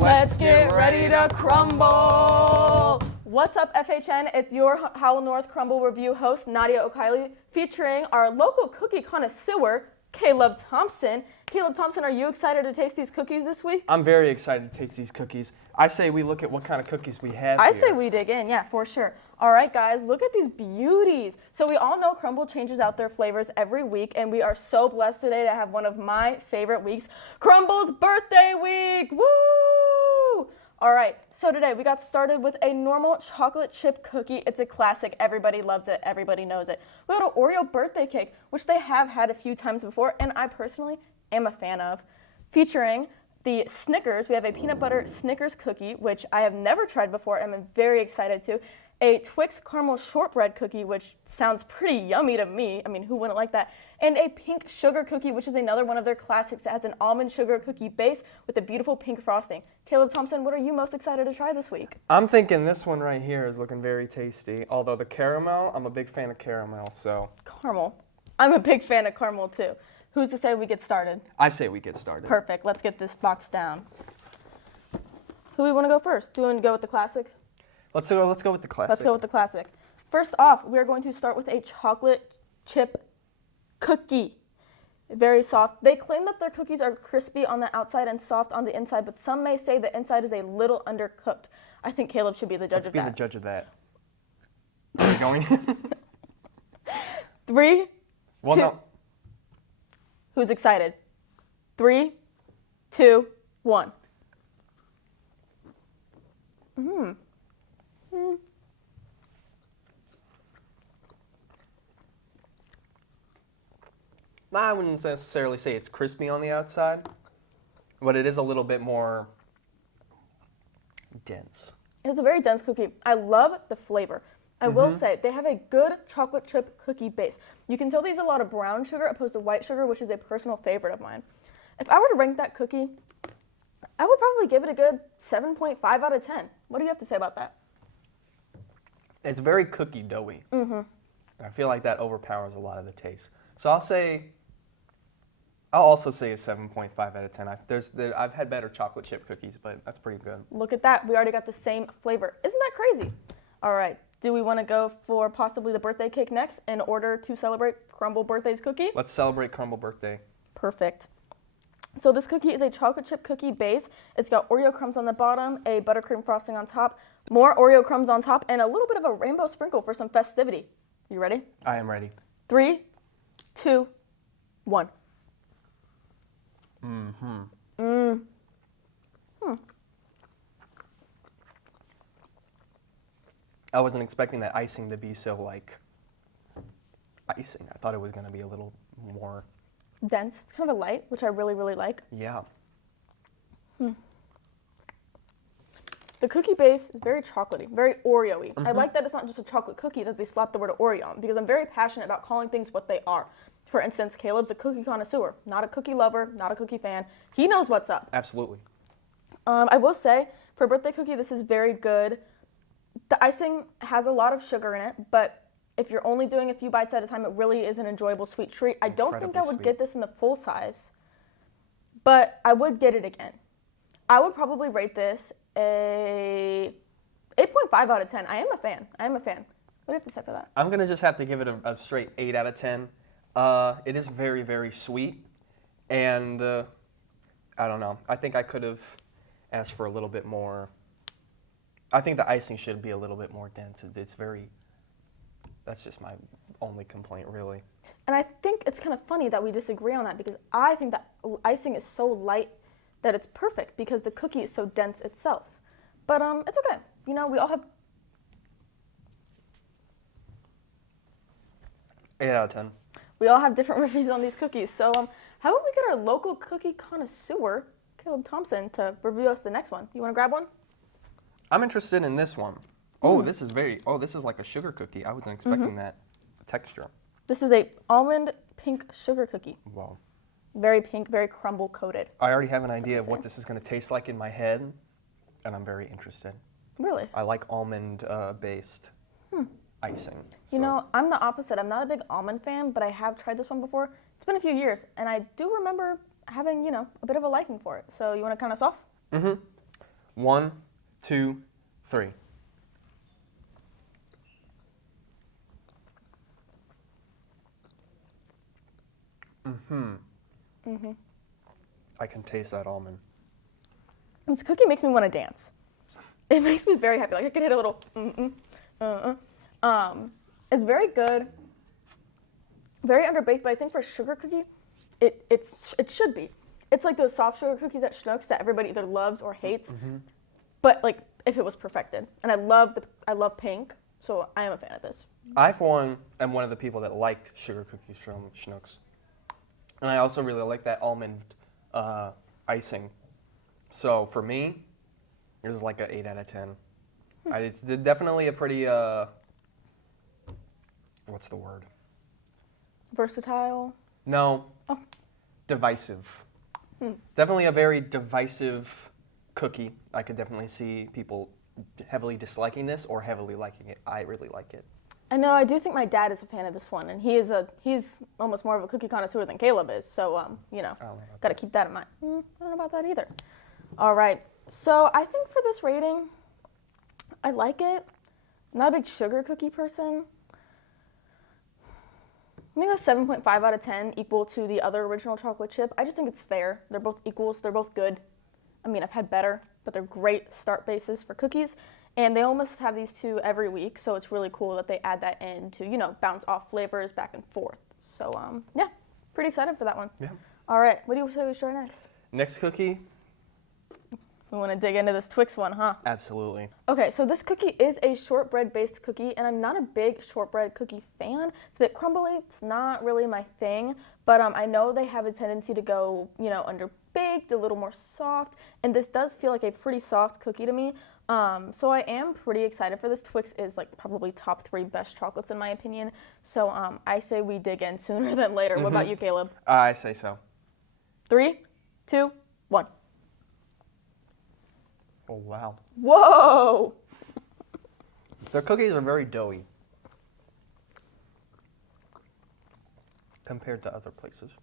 Let's get ready to crumble! What's up, FHN? It's your Howell North Crumbl review host, Nadia Okilee, featuring our local cookie connoisseur, Caleb Thompson. Caleb Thompson, are you excited to taste these cookies this week? I'm very excited to taste these cookies. I say we look at what kind of cookies we have I here. say we dig in, yeah, for sure. All right, guys, look at these beauties. So we all know Crumbl changes out their flavors every week, and we are so blessed today to have one of my favorite weeks, Crumbl's birthday week. Woo! All right, so today we got started with a normal chocolate chip cookie. It's a classic. Everybody loves it. Everybody knows it. We got an Oreo birthday cake, which they have had a few times before, and I personally am a fan of. Featuring the Snickers, we have a peanut butter Snickers cookie, which I have never tried before, and I'm very excited to. A Twix caramel shortbread cookie, which sounds pretty yummy to me. I mean, who wouldn't like that? And a pink sugar cookie, which is another one of their classics. It has an almond sugar cookie base with a beautiful pink frosting. Caleb Thompson, what are you most excited to try this week? I'm thinking this one right here is looking very tasty. Although the caramel, I'm a big fan of caramel, so. Caramel. I'm a big fan of caramel, too. Who's to say we get started? I say we get started. Perfect. Let's get this box down. Who do we want to go first? Do we want to go with the classic? Let's go with the classic. Let's go with the classic. First off, we are going to start with a chocolate chip cookie. Very soft. They claim that their cookies are crispy on the outside and soft on the inside, but some may say the inside is a little undercooked. I think Caleb should be the judge of that. Let's be the judge of that. Are we going? 3, well, 2. No. Who's excited? 3, 2, 1. I wouldn't necessarily say it's crispy on the outside, but it is a little bit more dense. It's a very dense cookie. I love the flavor. I will say, they have a good chocolate chip cookie base. You can tell they use a lot of brown sugar opposed to white sugar, which is a personal favorite of mine. If I were to rank that cookie, I would probably give it a good 7.5 out of 10. What do you have to say about that? It's very cookie doughy. I feel like that overpowers a lot of the taste. So I'll also say a 7.5 out of 10. I've had better chocolate chip cookies, but that's pretty good. Look at that. We already got the same flavor. Isn't that crazy? All right. Do we want to go for possibly the birthday cake next in order to celebrate Crumbl birthday's cookie? Let's celebrate Crumbl birthday. Perfect. So this cookie is a chocolate chip cookie base. It's got Oreo crumbs on the bottom, a buttercream frosting on top, more Oreo crumbs on top, and a little bit of a rainbow sprinkle for some festivity. You ready? I am ready. 3, 2, 1. I wasn't expecting that icing to be so, icing. I thought it was going to be a little more... Dense. It's kind of a light, which I really, really like. Yeah. The cookie base is very chocolatey, very Oreo-y. I like that it's not just a chocolate cookie that they slap the word Oreo on, because I'm very passionate about calling things what they are. For instance, Caleb's a cookie connoisseur, not a cookie lover, not a cookie fan. He knows what's up. Absolutely. I will say, for a birthday cookie, this is very good. The icing has a lot of sugar in it, but if you're only doing a few bites at a time, it really is an enjoyable sweet treat. I don't think I would get this in the full size, but I would get it again. I would probably rate this a 8.5 out of 10. I am a fan. What do you have to say for that? I'm going to just have to give it a straight 8 out of 10. It is very, very sweet, and I don't know. I think I could have asked for a little bit more. I think the icing should be a little bit more dense. That's just my only complaint, really. And I think it's kind of funny that we disagree on that, because I think that icing is so light that it's perfect because the cookie is so dense itself. But it's okay. You know, we all have... 8 out of 10. We all have different reviews on these cookies. So how about we get our local cookie connoisseur, Caleb Thompson, to review us the next one? You want to grab one? I'm interested in this one. Oh, this is like a sugar cookie. I wasn't expecting that texture. This is a almond pink sugar cookie. Wow. Very pink, very crumble coated. I already have an idea of what this is going to taste like in my head, and I'm very interested. Really? I like almond based icing. So. You know, I'm the opposite. I'm not a big almond fan, but I have tried this one before. It's been a few years, and I do remember having, a bit of a liking for it. So you want to count us off? Mm-hmm. 1, 2, 3. I can taste that almond. This cookie makes me want to dance. It makes me very happy. Like I could hit a little It's very good. Very underbaked, but I think for a sugar cookie, it should be. It's like those soft sugar cookies at Schnucks that everybody either loves or hates. But like if it was perfected. And I love pink, so I am a fan of this. I, for one, am one of the people that like sugar cookies from Schnucks. And I also really like that almond icing. So for me, this is like an 8 out of 10. It's definitely a pretty, what's the word? Versatile? No. Oh. Divisive. Definitely a very divisive cookie. I could definitely see people heavily disliking this or heavily liking it. I really like it. I know, I do think my dad is a fan of this one, and he's almost more of a cookie connoisseur than Caleb is, so, got to keep that in mind. I don't know about that either. All right, so I think for this rating, I like it. I'm not a big sugar cookie person. I'm going to go 7.5 out of 10, equal to the other original chocolate chip. I just think it's fair. They're both equals. They're both good. I mean, I've had better, but they're great start bases for cookies. And they almost have these two every week, so it's really cool that they add that in to, bounce off flavors back and forth. So, yeah, pretty excited for that one. Yeah. All right, what do you say we try next? Next cookie? We want to dig into this Twix one, huh? Absolutely. Okay, so this cookie is a shortbread-based cookie, and I'm not a big shortbread cookie fan. It's a bit crumbly. It's not really my thing, but I know they have a tendency to go, underbaked, a little more soft, and this does feel like a pretty soft cookie to me. So I am pretty excited for this. Twix is like probably top 3 best chocolates in my opinion. So I say we dig in sooner than later. What about you, Caleb? I say so. 3, 2, 1. Oh, wow. Whoa! Their cookies are very doughy compared to other places.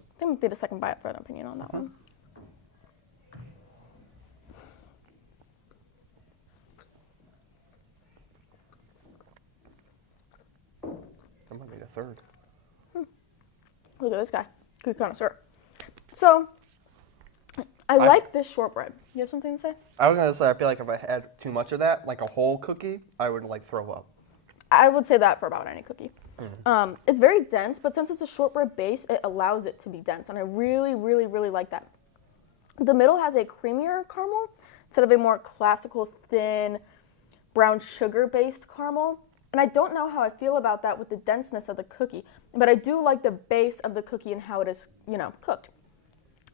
I think we need a second bite for an opinion on that one. I might need a third. Look at this guy. Good connoisseur. So, I like this shortbread. You have something to say? I was going to say, I feel like if I had too much of that, like a whole cookie, I would throw up. I would say that for about any cookie. It's very dense, but since it's a shortbread base, it allows it to be dense, and I really, really, really like that. The middle has a creamier caramel instead of a more classical, thin, brown sugar-based caramel. And I don't know how I feel about that with the denseness of the cookie, but I do like the base of the cookie and how it is, cooked.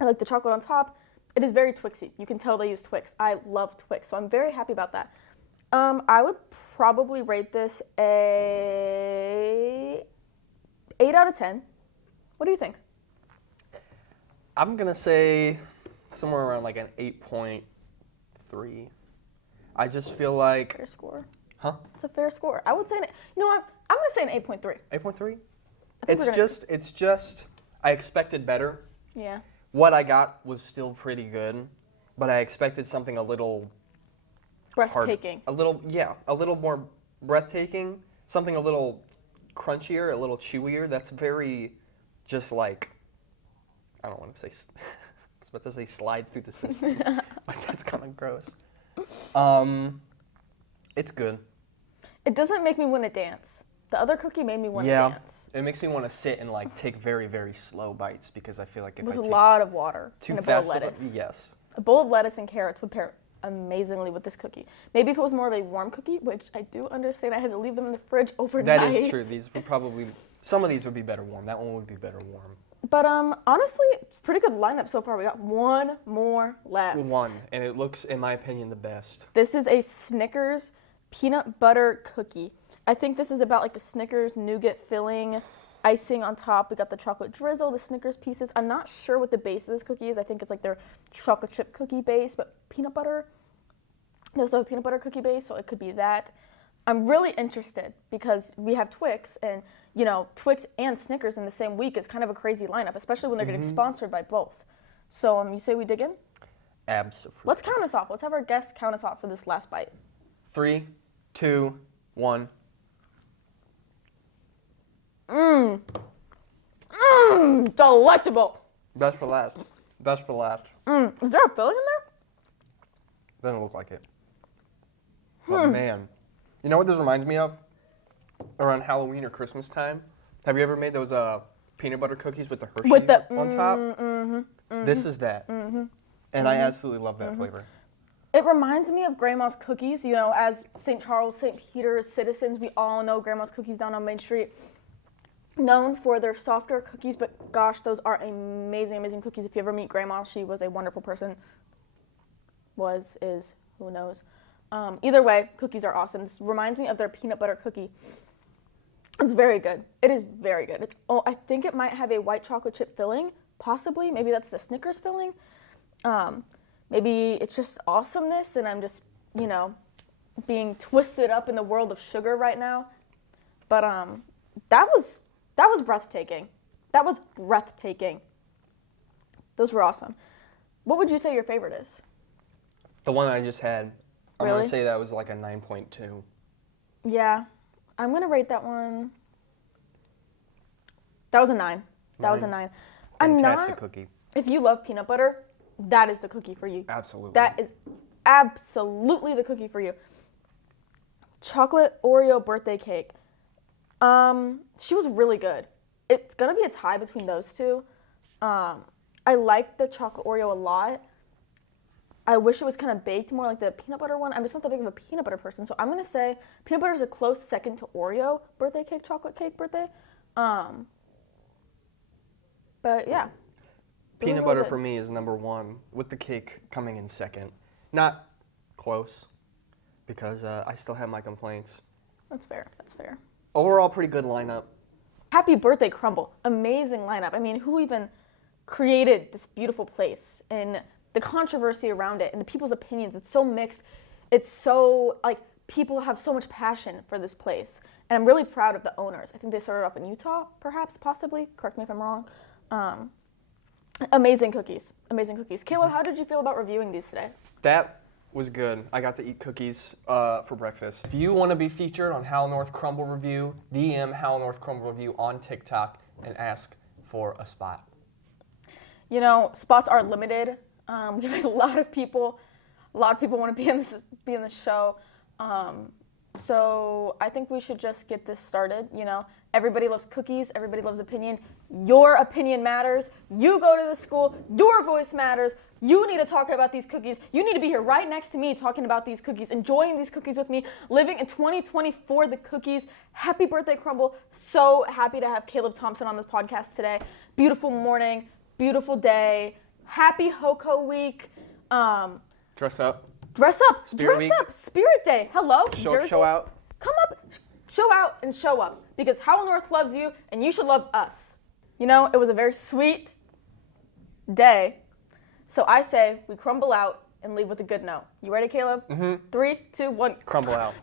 I like the chocolate on top. It is very Twixy. You can tell they use Twix. I love Twix, so I'm very happy about that. I would probably rate this a 8 out of 10. What do you think? I'm going to say somewhere around like an 8.3. I just feel like... Fair score. Huh? It's a fair score. I would say, you know what? I'm going to say an 8.3. 8.3? It's just, I expected better. Yeah. What I got was still pretty good, but I expected something a little... breathtaking. A little more breathtaking. Something a little crunchier, a little chewier. That's very just like, I don't want to say, I was about to say slide through the system. Like that's kind of gross. It's good. It doesn't make me want to dance. The other cookie made me want to dance. It makes me want to sit and take very, very slow bites because I feel like if with I take a lot of water too and a bowl of fast lettuce. Yes. A bowl of lettuce and carrots would pair amazingly with this cookie. Maybe if it was more of a warm cookie, which I do understand I had to leave them in the fridge overnight. That is true. These would probably, some of these would be better warm. That one would be better warm. But honestly, it's a pretty good lineup so far. We got one more left. One, and it looks, in my opinion, the best. This is a Snickers peanut butter cookie. I think this is about like a Snickers nougat filling, icing on top. We got the chocolate drizzle, the Snickers pieces. I'm not sure what the base of this cookie is. I think it's like their chocolate chip cookie base, but peanut butter. They also have a peanut butter cookie base, so it could be that. I'm really interested because we have Twix, and Twix and Snickers in the same week is kind of a crazy lineup, especially when they're getting sponsored by both. So you say we dig in? Absolutely. Let's count us off. Let's have our guests count us off for this last bite. 3, 2, 1. Delectable. Best for last. Best for last. Is there a filling in there? Doesn't look like it. But man, you know what this reminds me of? Around Halloween or Christmas time. Have you ever made those peanut butter cookies with the Hershey on top? This is that. And I absolutely love that flavor. It reminds me of Grandma's Cookies. You know, as St. Charles, St. Peter citizens, we all know Grandma's Cookies down on Main Street. Known for their softer cookies, but gosh, those are amazing, amazing cookies. If you ever meet Grandma, she was a wonderful person. Is, who knows. Either way, cookies are awesome. This reminds me of their peanut butter cookie. It's very good. It is very good. I think it might have a white chocolate chip filling, possibly. Maybe that's the Snickers filling. Maybe it's just awesomeness, and I'm just, being twisted up in the world of sugar right now. But that was breathtaking. That was breathtaking. Those were awesome. What would you say your favorite is? The one I just had. I'm Really? going to say that was like a 9.2. Yeah. I'm going to rate that one. That was a 9. That was a 9. Fantastic cookie. If you love peanut butter, that is the cookie for you. Absolutely. That is absolutely the cookie for you. Chocolate Oreo birthday cake. She was really good. It's going to be a tie between those two. I like the chocolate Oreo a lot. I wish it was kind of baked more like the peanut butter one. I'm just not that big of a peanut butter person. So I'm going to say peanut butter is a close second to Oreo birthday cake, chocolate cake birthday. But yeah. Peanut butter for me is number 1, with the cake coming in second. Not close, because I still have my complaints. That's fair. That's fair. Overall, pretty good lineup. Happy birthday, Crumbl. Amazing lineup. I mean, who even created this beautiful place and the controversy around it and the people's opinions? It's so mixed. It's so, people have so much passion for this place. And I'm really proud of the owners. I think they started off in Utah, perhaps, possibly. Correct me if I'm wrong. Amazing cookies. Amazing cookies. Caleb, how did you feel about reviewing these today? That was good. I got to eat cookies for breakfast. If you want to be featured on Hal North Crumbl Review, DM Hal North Crumbl Review on TikTok and ask for a spot. Spots are limited. We have a lot of people want to be in this show. So I think we should just get this started. Everybody loves cookies. Everybody loves opinion. Your opinion matters. You go to the school. Your voice matters. You need to talk about these cookies. You need to be here right next to me talking about these cookies, enjoying these cookies with me, living in 2024, the cookies. Happy birthday, Crumbl. So happy to have Caleb Thompson on this podcast today. Beautiful morning, beautiful day. Happy HOCO week. Dress up. Dress up. Spirit Dress week. up. Spirit Day. Hello, Show Jersey. up, show out. Come up, show out, and show up. Because Howell North loves you, and you should love us. It was a very sweet day. So I say we crumble out and leave with a good note. You ready, Caleb? 3, 2, 1. Crumble out.